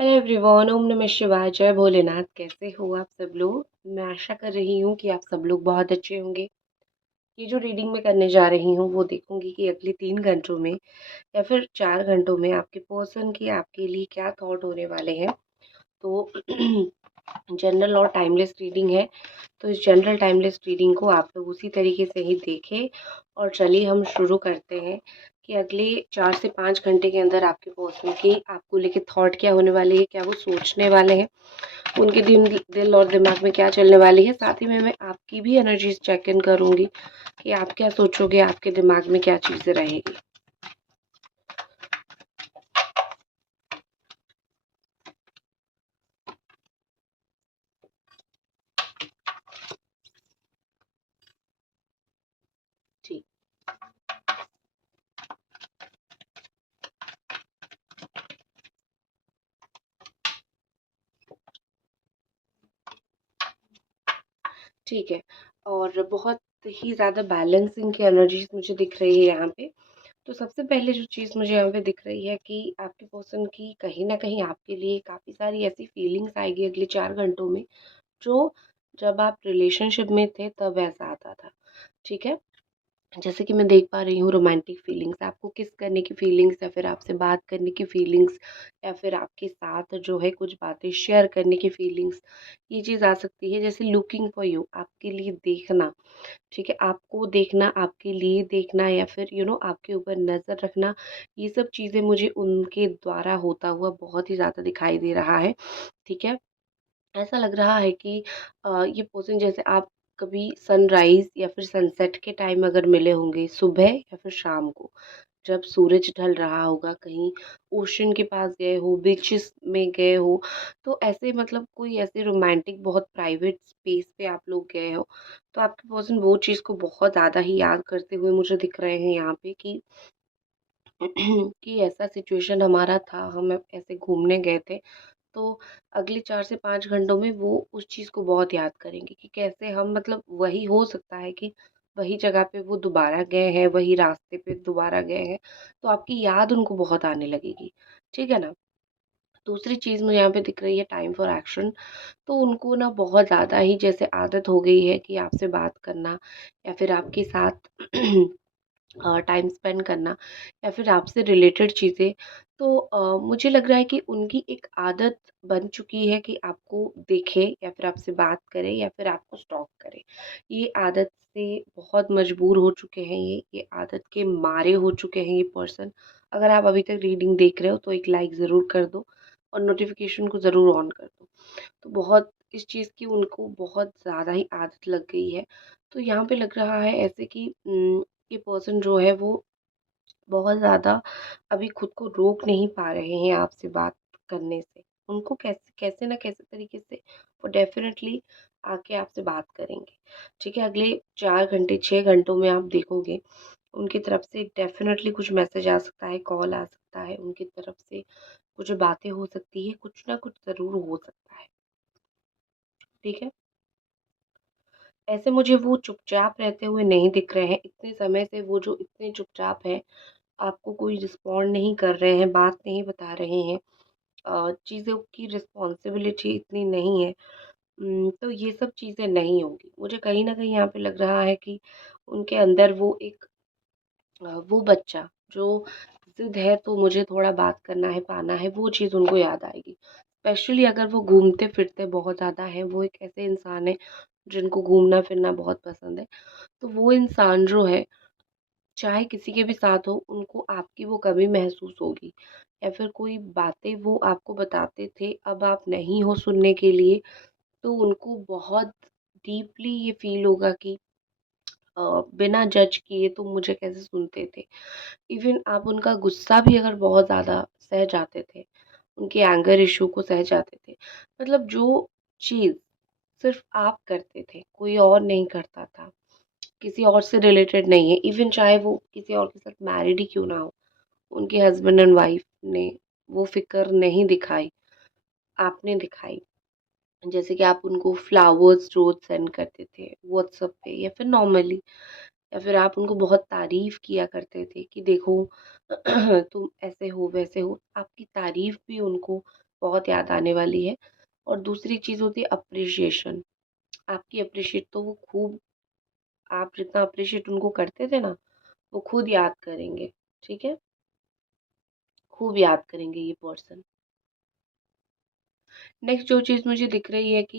Hello everyone, ओम नमः शिवाय, जय भोलेनाथ। कैसे हो आप सब लोग? मैं आशा कर रही हूँ कि आप सब लोग बहुत अच्छे होंगे। ये जो रीडिंग मैं करने जा रही हूँ वो देखूंगी कि अगले 3 घंटों में या फिर 4 घंटों में आपके पर्सन के आपके लिए क्या थॉट होने वाले हैं। तो जनरल और टाइमलेस रीडिंग है, तो इस जनरल टाइमलेस रीडिंग को आप लोग उसी तरीके से ही देखें। और चलिए हम शुरू करते हैं कि अगले 4 से 5 घंटे के अंदर आपके पर्सन के आपको लेके थॉट क्या होने वाले हैं, क्या वो सोचने वाले हैं, उनके दिल और दिमाग में क्या चलने वाली है। साथ ही में मैं आपकी भी एनर्जीज चेक इन करूंगी कि आप क्या सोचोगे, आपके दिमाग में क्या चीज़ें रहेगी। ठीक ठीक है। और बहुत ही ज़्यादा बैलेंसिंग की एनर्जीज मुझे दिख रही है यहाँ पे। तो सबसे पहले जो चीज़ मुझे यहाँ पे दिख रही है कि आपके पर्सन की कहीं न कहीं आपके लिए काफ़ी सारी ऐसी फीलिंग्स आएगी अगले 4 घंटों में, जो जब आप रिलेशनशिप में थे तब ऐसा आता था। ठीक है? जैसे कि मैं देख पा रही हूँ रोमांटिक फीलिंग्स, आपको किस करने की फीलिंग्स, या फिर आपसे बात करने की फीलिंग्स, या फिर आपके साथ जो है कुछ बातें शेयर करने की फीलिंग्स, ये चीज़ आ सकती है। जैसे लुकिंग फॉर यू, आपके लिए देखना। ठीक है? आपको देखना, आपके लिए देखना, या फिर आपके ऊपर नज़र रखना, ये सब चीज़ें मुझे उनके द्वारा होता हुआ बहुत ही ज़्यादा दिखाई दे रहा है। ठीक है? ऐसा लग रहा है कि ये पर्सन जैसे आप कभी सनराइज़ या फिर सनसेट के टाइम अगर मिले होंगे, सुबह या फिर शाम को, जब सूरज ढल रहा होगा, कहीं ओशन के पास गए हो, बीचेस में गए हो, तो ऐसे मतलब कोई ऐसे रोमांटिक बहुत प्राइवेट स्पेस पे आप लोग गए हो, तो आपके पर्सन वो चीज़ को बहुत ज़्यादा ही याद करते हुए मुझे दिख रहे हैं यहाँ पे कि कि ऐसा सिचुएशन हमारा था, हम ऐसे घूमने गए थे। तो अगले 4 से 5 घंटों में वो उस चीज़ को बहुत याद करेंगे कि कैसे हम मतलब वही हो सकता है कि वही जगह पे वो दोबारा गए हैं, वही रास्ते पे दोबारा गए हैं, तो आपकी याद उनको बहुत आने लगेगी। ठीक है ना? दूसरी चीज़ मुझे यहाँ पे दिख रही है टाइम फॉर एक्शन। तो उनको ना बहुत ज़्यादा ही जैसे आदत हो गई है कि आपसे बात करना, या फिर आपके साथ टाइम स्पेंड करना, या फिर आपसे रिलेटेड चीज़ें। तो मुझे लग रहा है कि उनकी एक आदत बन चुकी है कि आपको देखे, या फिर आपसे बात करे, या फिर आपको स्टॉक करे। ये आदत से बहुत मजबूर हो चुके हैं, ये आदत के मारे हो चुके हैं ये पर्सन। अगर आप अभी तक रीडिंग देख रहे हो तो एक लाइक ज़रूर कर दो और नोटिफिकेशन को ज़रूर ऑन कर दो। तो बहुत इस चीज़ की उनको बहुत ज़्यादा ही आदत लग गई है। तो यहाँ पे लग रहा है ऐसे कि ये पर्सन जो है वो बहुत ज़्यादा अभी खुद को रोक नहीं पा रहे हैं आपसे बात करने से। उनको कैसे कैसे ना कैसे तरीके से वो डेफ़िनेटली आके आपसे बात करेंगे। ठीक है? अगले 4 घंटे, 6 घंटों में आप देखोगे, उनकी तरफ से डेफ़िनेटली कुछ मैसेज आ सकता है, कॉल आ सकता है, उनकी तरफ से कुछ बातें हो सकती है, कुछ ना कुछ ज़रूर हो सकता है। ठीक है? ऐसे मुझे वो चुपचाप रहते हुए नहीं दिख रहे हैं। इतने समय से वो जो इतने चुपचाप हैं, आपको कोई रिस्पॉन्ड नहीं कर रहे हैं, बात नहीं बता रहे हैं। चीज़ों की रिस्पॉन्सिबिलिटी इतनी नहीं है। तो ये सब चीज़ें नहीं होंगी। मुझे कहीं न कहीं यहाँ पे लग रहा है कि उनके अंदर वो एक वो बच्चा जो ज़िद है, तो मुझे थोड़ा बात करना है, पाना है, वो चीज़ उनको याद आएगी। स्पेशली अगर वो घूमते-फिरते बहुत ज़्यादा हैं, वो एक ऐसे इंसान हैं जिनको घूमना-फिरना बहुत पसंद है। तो वो इंसान जो है, चाहे किसी के भी साथ हो, उनको आपकी वो कमी महसूस होगी, या फिर कोई बातें वो आपको बताते थे, अब आप नहीं हो सुनने के लिए, तो उनको बहुत डीपली ये फ़ील होगा कि बिना जज किए तुम मुझे कैसे सुनते थे। इवन आप उनका गुस्सा भी अगर बहुत ज़्यादा सह जाते थे, उनके एंगर इश्यू को सह जाते थे, मतलब जो चीज़ सिर्फ़ आप करते थे, कोई और नहीं करता था, किसी और से रिलेटेड नहीं है, इवन चाहे वो किसी और के साथ मैरिड ही क्यों ना हो, उनके हस्बैंड एंड वाइफ ने वो फ़िक्र नहीं दिखाई, आपने दिखाई। जैसे कि आप उनको फ्लावर्स रोज़ सेंड करते थे व्हाट्सएप पे, या फिर नॉर्मली, या फिर आप उनको बहुत तारीफ़ किया करते थे कि देखो तुम ऐसे हो, वैसे हो। आपकी तारीफ़ भी उनको बहुत याद आने वाली है। और दूसरी चीज़ होती है अप्रिशिएशन। आपकी अप्रिशिएट तो वो खूब, आप जितना अप्रिशिएट उनको करते थे ना, वो खुद याद करेंगे। ठीक है? खूब याद करेंगे ये पर्सन। नेक्स्ट जो चीज़ मुझे दिख रही है कि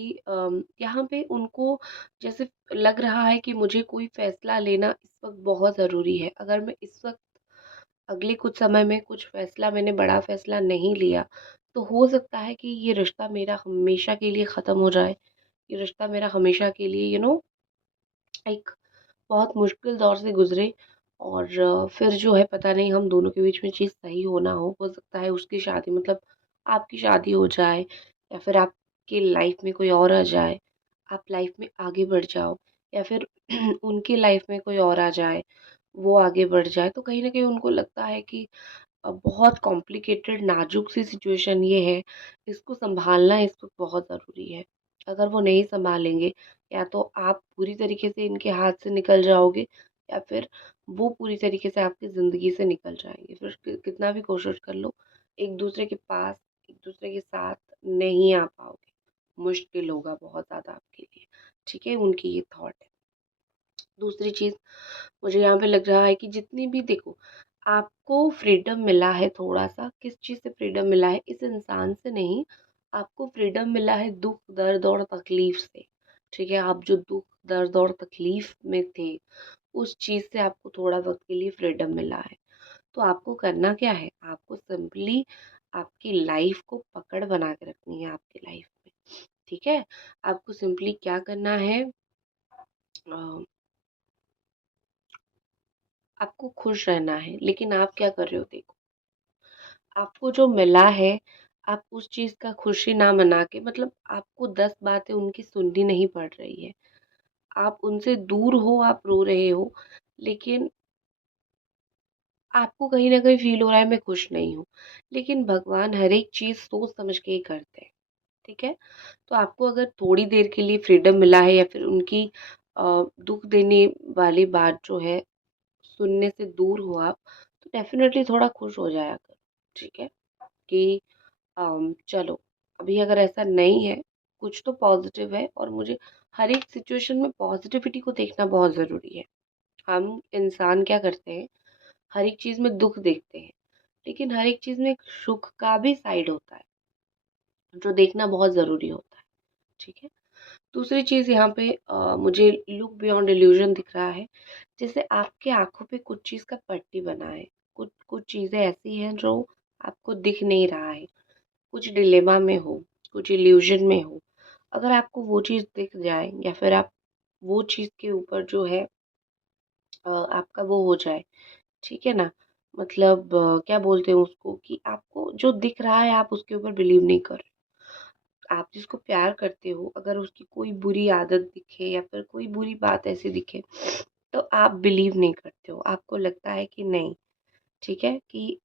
यहाँ पे उनको जैसे लग रहा है कि मुझे कोई फ़ैसला लेना इस वक़्त बहुत ज़रूरी है। अगर मैं इस वक़्त अगले कुछ समय में कुछ फ़ैसला, मैंने बड़ा फ़ैसला नहीं लिया, तो हो सकता है कि ये रिश्ता मेरा हमेशा के लिए ख़त्म हो जाए। ये रिश्ता मेरा हमेशा के लिए एक बहुत मुश्किल दौर से गुज़रे। और फिर जो है पता नहीं हम दोनों के बीच में चीज़ सही हो ना हो सकता है उसकी शादी, मतलब आपकी शादी हो जाए, या फिर आपकी लाइफ में कोई और आ जाए, आप लाइफ में आगे बढ़ जाओ, या फिर उनकी लाइफ में कोई और आ जाए, वो आगे बढ़ जाए, तो कहीं न कहीं उनको लगता है कि बहुत कॉम्प्लिकेटेड नाज़ुक सी सिचुएशन ये है, इसको सँभालना इस वक़्त बहुत ज़रूरी है। अगर वो नहीं सँभालेंगे, या तो आप पूरी तरीके से इनके हाथ से निकल जाओगे, या फिर वो पूरी तरीके से आपकी ज़िंदगी से निकल जाएँगे। फिर कितना भी कोशिश कर लो, एक-दूसरे के पास, एक-दूसरे के साथ नहीं आ पाओगे। मुश्किल होगा बहुत ज़्यादा आपके लिए। ठीक है? उनकी ये थॉट है। दूसरी चीज़ मुझे यहाँ पे लग रहा है कि जितनी भी देखो, आपको फ्रीडम मिला है थोड़ा-सा, किस चीज़ से फ्रीडम मिला है? इस इंसान से नहीं, आपको फ्रीडम मिला है दुःख, दर्द और तकलीफ़ से। ठीक है? आप जो दुःख, दर्द और तकलीफ़ में थे, उस चीज़ से आपको थोड़ा वक़्त के लिए फ्रीडम मिला है। तो आपको करना क्या है? आपको सिंपली आपकी लाइफ़ को पकड़ बना के रखनी है आपकी लाइफ़ में। ठीक है? आपको सिंपली क्या करना है, अ आपको खुश रहना है, लेकिन आप क्या कर रहे हो देखो, आपको जो मिला है, आप उस चीज़ का खुशी ना मना के, मतलब आपको 10 बातें उनकी सुननी नहीं पड़ रही है। आप उनसे दूर हो, आप रो रहे हो, लेकिन आपको कहीं न कहीं फ़ील हो रहा है मैं खुश नहीं हूँ। लेकिन भगवान हर एक चीज़ सोच समझ के ही करते हैं, ठीक है? तो आपको अगर थोड़ी देर के लिए फ्रीडम मिला है, या फिर उनकी दुःख देने वाली बात जो है सुनने से दूर हो आप, तो डेफ़िनेटली थोड़ा खुश हो जाया करो, ठीक है? कि चलो, अभी अगर ऐसा नहीं है, कुछ तो पॉज़िटिव है, और मुझे हर एक सिचुएशन में पॉज़िटिविटी को देखना बहुत ज़रूरी है। हम इंसान क्या करते हैं, हर एक चीज़ में दुःख देखते हैं, लेकिन हर एक चीज़ में एक सुख का भी साइड होता है, जो देखना बहुत ज़रूरी होता है, ठीक है? दूसरी चीज़ यहाँ पे मुझे लुक बियॉन्ड इल्यूज़न दिख रहा है। जैसे आपकी आँखों पे कुछ चीज़ का पट्टी बना है, कुछ कुछ चीज़ें ऐसी हैं जो आपको दिख नहीं रहा है, कुछ डिलेमा में हो, कुछ इल्यूज़न में हो। अगर आपको वो चीज़ दिख जाए, या फिर आप वो चीज़ के ऊपर जो है आपका वो हो जाए, ठीक है ना? मतलब क्या बोलते हैं उसको, कि आपको जो दिख रहा है आप उसके ऊपर बिलीव नहीं कर रहे। आप जिसको प्यार करते हो, अगर उसकी कोई बुरी आदत दिखे, या फिर कोई बुरी बात ऐसी दिखे, तो आप बिलीव नहीं करते हो। आपको लगता है कि नहीं, ठीक है, कि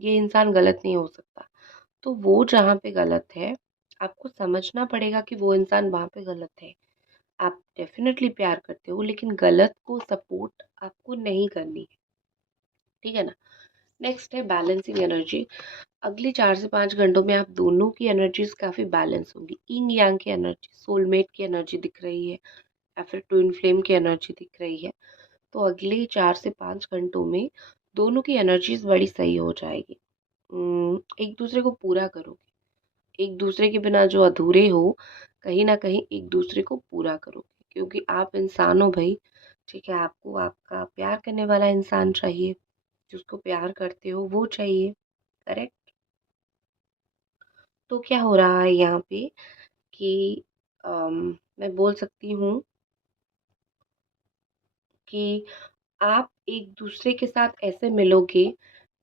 ये इंसान गलत नहीं हो सकता। तो वो जहाँ पे गलत है, आपको समझना पड़ेगा कि वो इंसान वहाँ पे गलत है। आप डेफ़िनेटली प्यार करते हो, लेकिन गलत को सपोर्ट आपको नहीं करनी है, ठीक है ना? नेक्स्ट है बैलेंसिंग एनर्जी। अगले 4 से 5 घंटों में आप दोनों की एनर्जीज़ काफ़ी बैलेंस होंगी। यिंग यांग की एनर्जी, सोलमेट की एनर्जी दिख रही है, या फिर ट्विन फ्लेम की एनर्जी दिख रही है। तो अगले 4 से 5 घंटों में दोनों की एनर्जीज़ बड़ी सही हो जाएगी। एक दूसरे को पूरा करोगे। एक दूसरे के बिना जो अधूरे हो, कहीं न कहीं एक दूसरे को पूरा करोगे। क्योंकि आप इंसान हो भई, ठीक है? आपको आपका प्यार करने वाला इंसान चाहिए, जिसको प्यार करते हो वो चाहिए, करेक्ट? तो क्या हो रहा है यहाँ पे कि मैं बोल सकती हूँ कि आप एक दूसरे के साथ ऐसे मिलोगे,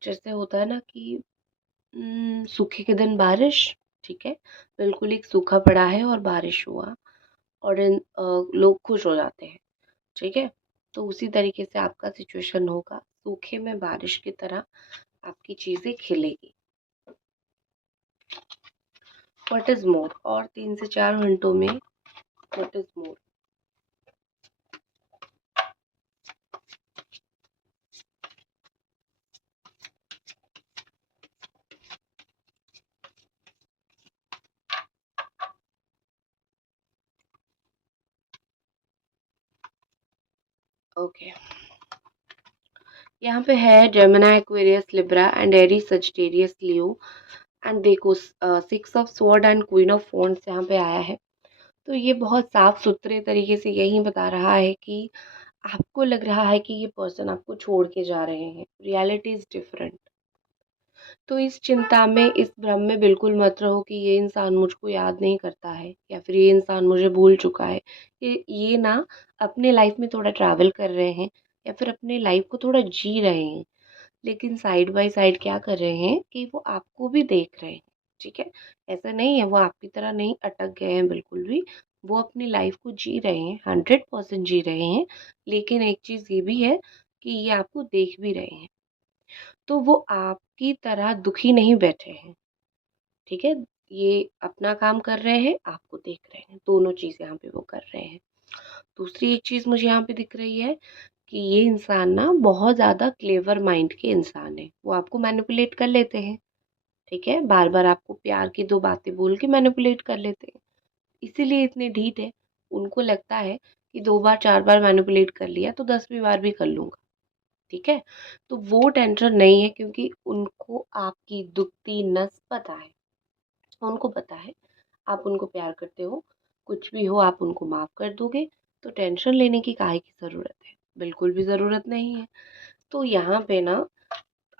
जैसे होता है ना कि सूखे के दिन बारिश, ठीक है? बिल्कुल एक सूखा पड़ा है और बारिश हुआ, और लोग खुश हो जाते हैं, ठीक है? तो उसी तरीके से आपका सिचुएशन होगा, सूखे में बारिश की तरह आपकी चीज़ें खिलेगी। व्हाट इज़ मोर, और 3 से 4 घंटों में व्हाट इज़ मोर? ओके, यहाँ पे है Gemini, Aquarius, Libra and Aries, Sagittarius, Leo and देखो 6 of sword and queen of wands यहाँ पे आया है। तो ये बहुत साफ सुथरे तरीके से यही बता रहा है कि आपको लग रहा है कि ये पर्सन आपको छोड़ के जा रहे हैं। Reality is different. तो इस चिंता में, इस भ्रम में बिल्कुल मत रहो कि ये इंसान मुझको याद नहीं करता है या फिर ये इंसान मुझे भूल चुका है। ये ना अपने लाइफ में थोड़ा ट्रैवल कर रहे हैं या फिर अपने लाइफ को थोड़ा जी रहे हैं, लेकिन साइड बाय साइड क्या कर रहे हैं कि वो आपको भी देख रहे हैं। ठीक है? ऐसा नहीं है वो आपकी तरह नहीं अटक गए हैं बिल्कुल भी। वो अपनी लाइफ को जी रहे हैं, 100% जी रहे हैं। लेकिन एक चीज़ ये भी है कि ये आपको देख भी रहे हैं। तो वो आपकी तरह दुखी नहीं बैठे हैं। ठीक है? ये अपना काम कर रहे हैं, आपको देख रहे हैं। दोनों चीज़ यहाँ पे वो कर रहे हैं। दूसरी एक चीज़ मुझे यहाँ पे दिख रही है कि ये इंसान ना बहुत ज़्यादा क्लेवर माइंड के इंसान है। वो आपको मैनिपुलेट कर लेते हैं। ठीक है? बार-बार आपको प्यार की 2 बातें बोल के मैनिपुलेट कर लेते हैं। इसीलिए इतने ढीठ है। उनको लगता है कि 2 बार 4 बार मैनिपुलेट कर लिया तो 10वीं बार भी कर लूँगा। ठीक है? तो वो टेंशन नहीं है क्योंकि उनको आपकी दुखती नस पता है। उनको पता है आप उनको प्यार करते हो, कुछ भी हो आप उनको माफ़ कर दोगे, तो टेंशन लेने की काहे की ज़रूरत है? बिल्कुल भी ज़रूरत नहीं है। तो यहाँ पे ना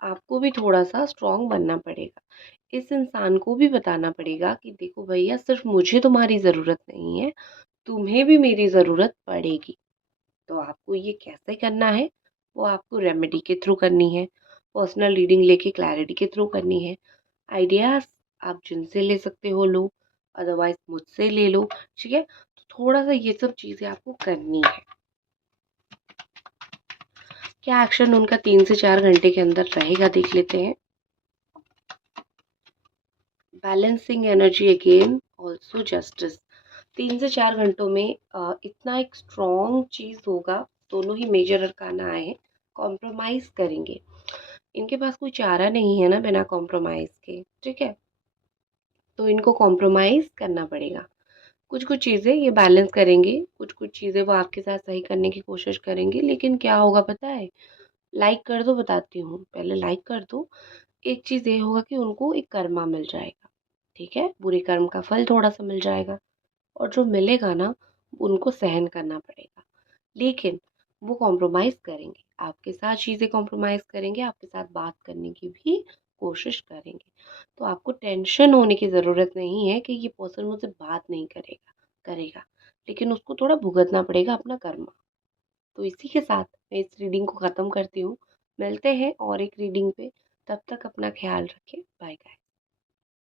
आपको भी थोड़ा-सा स्ट्रॉन्ग बनना पड़ेगा। इस इंसान को भी बताना पड़ेगा कि देखो भैया, सिर्फ़ मुझे तुम्हारी ज़रूरत नहीं है, तुम्हें भी मेरी ज़रूरत पड़ेगी। तो आपको ये कैसे करना है, वो आपको रेमेडी के थ्रू करनी है, पर्सनल रीडिंग लेके क्लैरिटी के थ्रू करनी है। आइडियाज़ आप जिनसे ले सकते हो लो, अदरवाइज़ मुझसे ले लो। ठीक है? तो थोड़ा-सा ये सब चीज़ें आपको करनी है। क्या एक्शन उनका 3 से 4 घंटे के अंदर रहेगा देख लेते हैं। Balancing energy again, also justice. 3 से 4 घंटों में इतना एक स्ट्रॉन्ग चीज़ होगा। दोनों ही मेजर अरकाना आए हैं, कॉम्प्रोमाइज़ करेंगे। इनके पास कोई चारा नहीं है ना बिना कॉम्प्रोमाइज़ के। ठीक है? तो इनको कॉम्प्रोमाइज़ करना पड़ेगा। कुछ-कुछ चीज़ें ये बैलेंस करेंगे, कुछ-कुछ चीज़ें वो आपके साथ सही करने की कोशिश करेंगे, लेकिन क्या होगा पता है? लाइक कर दो, बताती हूँ। पहले लाइक कर दो। एक चीज़ ये होगा कि उनको एक कर्मा मिल जाएगा। ठीक है? बुरे कर्म का फल थोड़ा-सा मिल जाएगा और जो मिलेगा ना, उनको सहन करना पड़ेगा। लेकिन वो कॉम्प्रोमाइज़ करेंगे। आपके साथ चीज़ें कॉम्प्रोमाइज़ करेंगे, आपके साथ बात करने की भी कोशिश करेंगे। तो आपको टेंशन होने की ज़रूरत नहीं है कि ये पर्सन मुझसे बात नहीं करेगा, करेगा। लेकिन उसको थोड़ा भुगतना पड़ेगा अपना कर्मा। तो इसी के साथ मैं इस रीडिंग को ख़त्म करती हूँ। मिलते हैं और एक रीडिंग पे, तब तक अपना ख़्याल रखें। Bye guys.